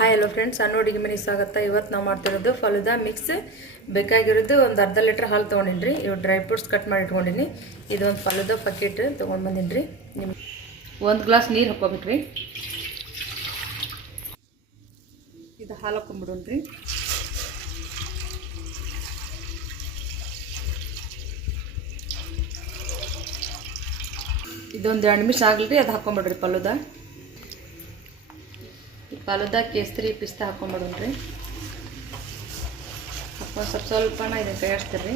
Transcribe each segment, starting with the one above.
Hi hello friends ಸಣ್ಣ ಅಡುಗೆ ಮನೆಗೆ ಸ್ವಾಗತ. ಇವತ್ತು ನಾವು ಮಾಡ್ತಿರೋದು ಫಲುದಾ ಮಿಕ್ಸ್ ಬೇಕಾಗಿರೋದು ಒಂದು ಅರ್ಧ ಲೀಟ್ರ್ ಹಾಲು ತೊಗೊಂಡಿನಿ ರೀ ಇವು ಡ್ರೈ ಫ್ರೂಟ್ಸ್ ಕಟ್ ಮಾಡಿ ಇಟ್ಕೊಂಡಿನಿ. ಇದೊಂದು ಫಲುದಾ ಪಕೆಟ್ ತೊಗೊಂಡು ಬಂದೀನಿ ರೀ ನಿಮ್ಮ ಒಂದು ಗ್ಲಾಸ್ ನೀರು ಹಾಕೋಬೇಕ್ರಿ ಇದು ಹಾಲು ಹಾಕೊಂಡ್ಬಿಡೋಣ ರೀ ಇದೊಂದು ಎರಡು ನಿಮಿಷ ಆಗಲಿ ರೀ ಅದು ಹಾಕೊಂಬಿಡ್ರಿ ಫಲುದಾ. ಫಲುದಾ ಕೇಸರಿ ಪಿಸ್ತಾ ಹಾಕೊಂಡ್ಬಿಡೋಣ್ರಿ ಹಾಕೊಂಡು ಸ್ವಲ್ಪ ಸ್ವಲ್ಪನ ಇದನ್ನು ಕೈ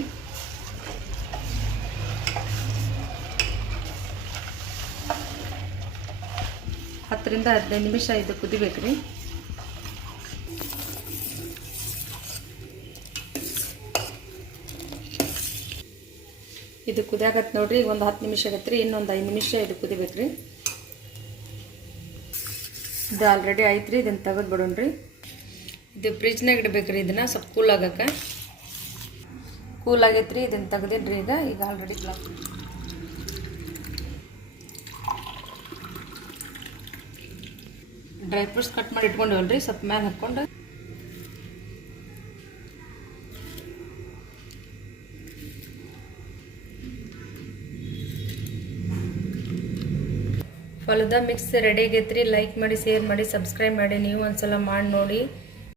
ಹತ್ತರಿಂದ ಹದಿನೈದು ನಿಮಿಷ ಇದು ಕುದಿಬೇಕು ರೀ ಇದು ಕುದಿಯಾಗತ್ತೆ ನೋಡ್ರಿ ಒಂದು ಹತ್ತು ನಿಮಿಷ ಆಗತ್ತೆ ರೀ ಇನ್ನೊಂದು ಐದು ನಿಮಿಷ ಇದು ಕುದಿಬೇಕು ರೀ ಇದು ಆಲ್ರೆಡಿ ಐತೆ ರೀ ಇದನ್ನು ತೆಗೆದು ಬಿಡೋಣ್ರಿ. ಇದು ಫ್ರಿಜ್ನಾಗ ಇಡ್ಬೇಕು ರೀ ಇದನ್ನು ಸ್ವಲ್ಪ ಕೂಲ್ ಆಗಕ್ಕೆ. ಕೂಲ್ ಆಗೈತೆ ರೀ ಇದನ್ನು ತೆಗ್ದೇನಿ ರೀ ಈಗ ಈಗ already black dry fruits cut ಮಾಡಿ ಇಟ್ಕೊಂಡಿವಲ್ರಿ ಸ್ವಲ್ಪ ಮ್ಯಾಲೆ ಹಾಕ್ಕೊಂಡು. ಫಲದ ಮಿಕ್ಸ್ ರೆಡಿ ಆಗೈತ್ರಿ ಲೈಕ್ ಮಾಡಿ ಶೇರ್ ಮಾಡಿ ಸಬ್ಸ್ಕ್ರೈಬ್ ಮಾಡಿ ನೀವು ಒಂದ್ಸಲ ಮಾಡಿ ನೋಡಿ